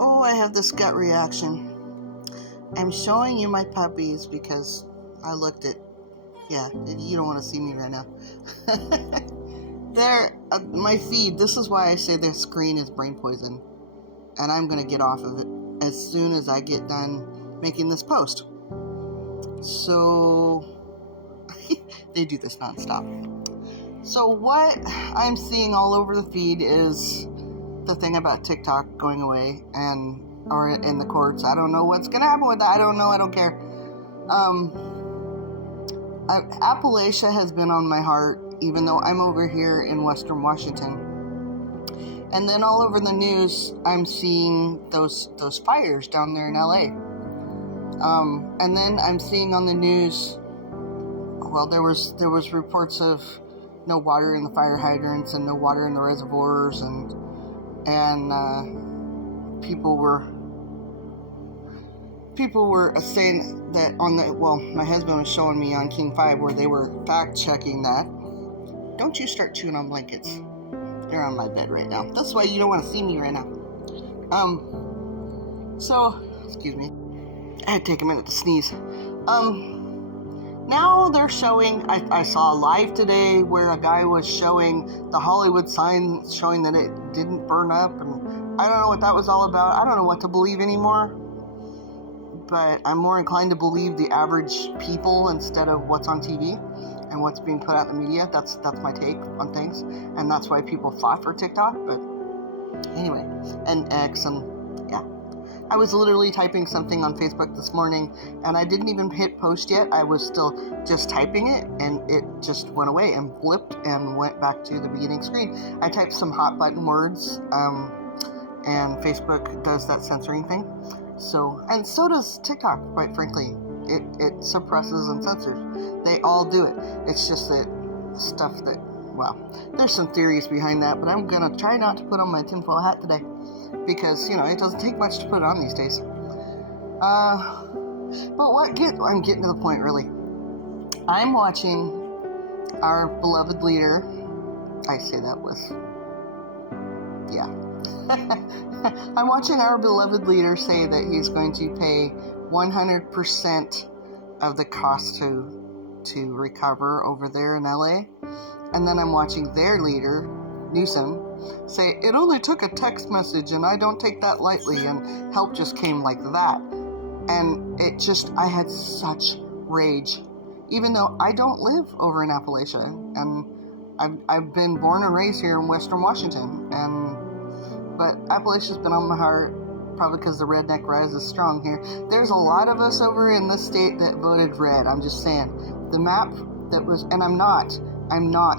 Oh, I have this gut reaction. I'm showing you my puppies because I looked at... Yeah, you don't want to see me right now. They're... my feed, this is why I say their screen is brain poison. And I'm going to get off of it as soon as I get done making this post. So... they do this nonstop. So what I'm seeing all over the feed is the thing about TikTok going away or in the courts. I don't know what's going to happen with that. I don't know. I don't care. Appalachia has been on my heart, even though I'm over here in Western Washington. And then all over the news, I'm seeing those fires down there in LA. And then I'm seeing on the news, well, there was reports of no water in the fire hydrants and no water in the reservoirs, and people were saying that my husband was showing me on King 5 where they were fact checking that. Don't you start chewing on blankets. They're on my bed right now. That's why you don't want to see me right now. So, excuse me. I had to take a minute to sneeze. Now they're showing, I saw a live today where a guy was showing the Hollywood sign showing that it didn't burn up, and I don't know what that was all about. I don't know what to believe anymore, but I'm more inclined to believe the average people instead of what's on TV and what's being put out in the media. That's my take on things, and that's why people fought for TikTok. But anyway, and X, and yeah. I was literally typing something on Facebook this morning, and I didn't even hit post yet. I was still just typing it, and it just went away and blipped and went back to the beginning screen. I typed some hot button words, and Facebook does that censoring thing. So does TikTok, quite frankly. It suppresses and censors. They all do it. It's just that stuff that, well, there's some theories behind that, but I'm going to try not to put on my tinfoil hat today. Because, it doesn't take much to put it on these days. But I'm getting to the point, really. I'm watching our beloved leader. I say that with... yeah. I'm watching our beloved leader say that he's going to pay 100% of the cost to recover over there in LA. And then I'm watching their leader, Newsom, say, it only took a text message and I don't take that lightly, and help just came like that. And I had such rage, even though I don't live over in Appalachia, and I've been born and raised here in Western Washington, but Appalachia's been on my heart, probably because the redneck rise is strong here. There's a lot of us over in this state that voted red. I'm just saying, the map that was, and I'm not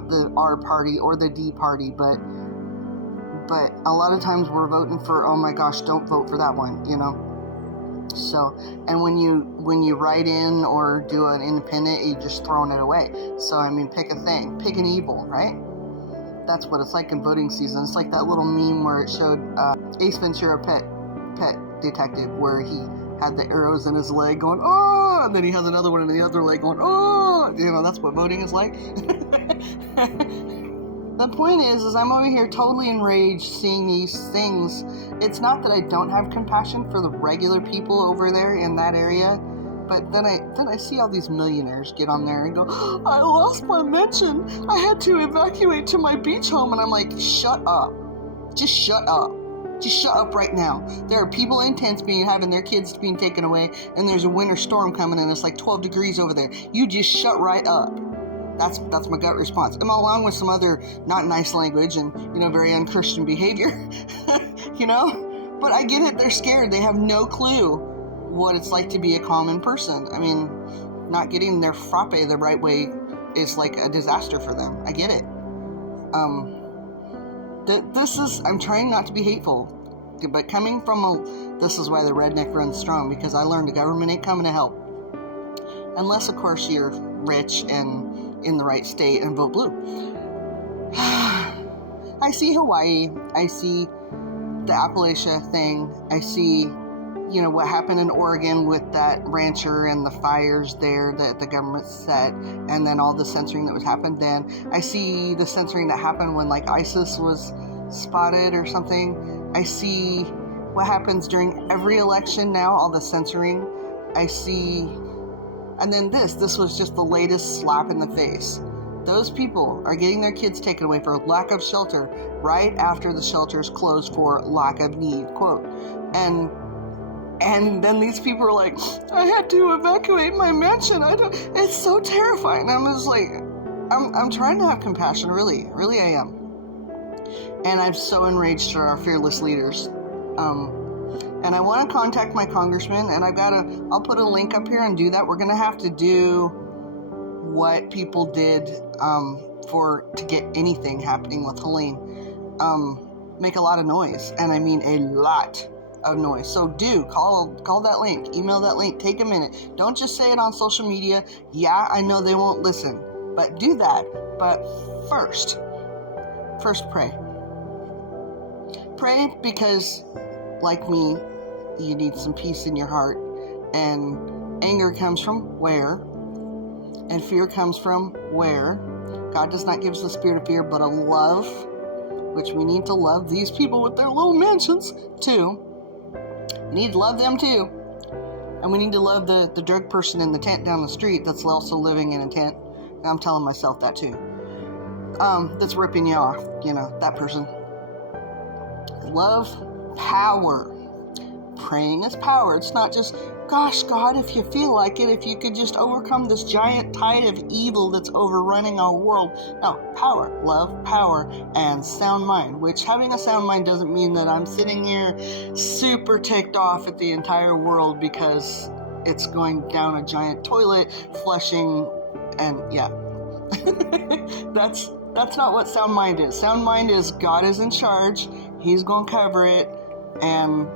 the R party or the D party, but a lot of times we're voting for, oh my gosh, don't vote for that one, So, and when you write in or do an independent, you're just throwing it away. So, pick a thing, pick an evil, right? That's what it's like in voting season. It's like that little meme where it showed Ace Ventura, pet detective, where he had the arrows in his leg going, oh, and then he has another one in the other leg going, oh, that's what voting is like. The point is I'm over here totally enraged seeing these things. It's not that I don't have compassion for the regular people over there in that area, but then I see all these millionaires get on there and go, oh, I lost my mention. I had to evacuate to my beach home. And I'm like, shut up. Just shut up. Just shut up right now. There are people in tents having their kids being taken away, and there's a winter storm coming, and it's like 12 degrees over there. You just shut right up. That's my gut response. And along with some other not nice language and, very unchristian behavior, But I get it. They're scared. They have no clue what it's like to be a common person. Not getting their frappe the right way is like a disaster for them. I get it. I'm trying not to be hateful, but coming from this is why the redneck runs strong, because I learned the government ain't coming to help. Unless, of course, you're rich and in the right state and vote blue. I see Hawaii. I see the Appalachia thing. I see, what happened in Oregon with that rancher and the fires there that the government set, and then all the censoring that was happened then. I see the censoring that happened when, ISIS was spotted or something. I see what happens during every election now, all the censoring I see. And then this was just the latest slap in the face. Those people are getting their kids taken away for lack of shelter right after the shelters closed for lack of need, quote. And then these people are like, I had to evacuate my mansion. It's so terrifying. I'm just like, I'm trying to have compassion, really I am. And I'm so enraged at our fearless leaders. And I want to contact my congressman, and I'll put a link up here and do that. We're going to have to do what people did to get anything happening with Helene. Make a lot of noise, and I mean a lot of noise. So do call that link, email that link, take a minute. Don't just say it on social media. Yeah, I know they won't listen, but do that. But first pray. Pray because, like me, you need some peace in your heart, and anger comes from where? And fear comes from where? God does not give us the spirit of fear, but of love, which we need to love these people with their little mansions too. We need to love them too. And we need to love the drug person in the tent down the street that's also living in a tent. And I'm telling myself that too. That's ripping you off, that person. Love, power. Praying is power. It's not just, gosh, God, if you feel like it, if you could just overcome this giant tide of evil that's overrunning our world. No, power, love, power, and sound mind, which having a sound mind doesn't mean that I'm sitting here super ticked off at the entire world because it's going down a giant toilet, flushing, and yeah. That's not what sound mind is. Sound mind is God is in charge, He's going to cover it, and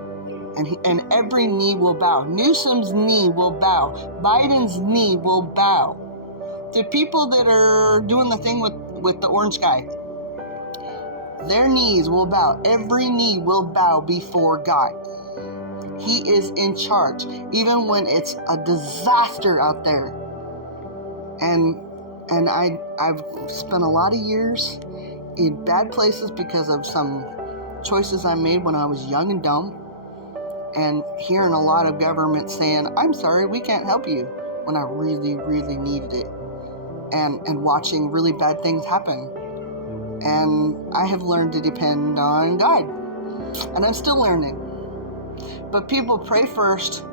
every knee will bow. Newsom's knee will bow. Biden's knee will bow. The people that are doing the thing with the orange guy, their knees will bow. Every knee will bow before God. He is in charge, even when it's a disaster out there. And I've spent a lot of years in bad places because of some choices I made when I was young and dumb. And hearing a lot of government saying, I'm sorry, we can't help you, when I really, really needed it. And watching really bad things happen. And I have learned to depend on God. And I'm still learning. But people, pray first.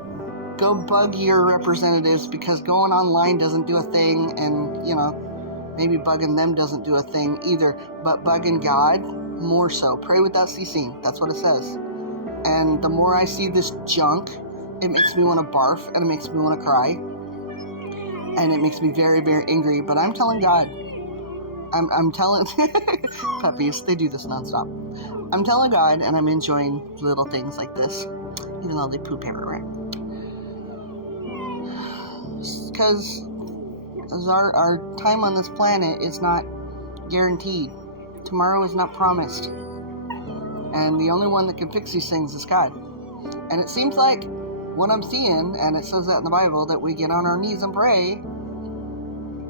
Go bug your representatives, because going online doesn't do a thing. And, maybe bugging them doesn't do a thing either. But bugging God, more so. Pray without ceasing. That's what it says. And the more I see this junk, it makes me want to barf, and it makes me want to cry, and it makes me very, very angry. But I'm telling God, I'm telling puppies, they do this nonstop. I'm telling God, and I'm enjoying little things like this, even though they poop everywhere. Because our time on this planet is not guaranteed. Tomorrow is not promised. And the only one that can fix these things is God. And it seems like what I'm seeing, and it says that in the Bible, that we get on our knees and pray,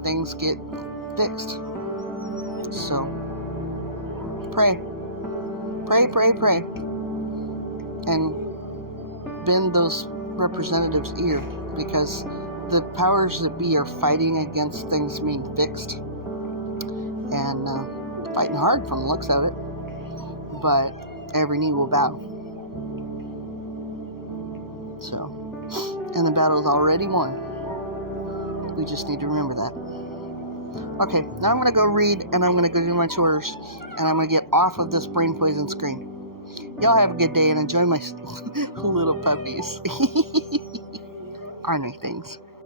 things get fixed. So, pray. Pray. And bend those representatives' ear, because the powers that be are fighting against things being fixed. And fighting hard from the looks of it. But every knee will bow. So, and the battle is already won. We just need to remember that. Okay, now I'm going to go read, and I'm going to go do my chores, and I'm going to get off of this brain poison screen. Y'all have a good day, and enjoy my little puppies. Aren't they things?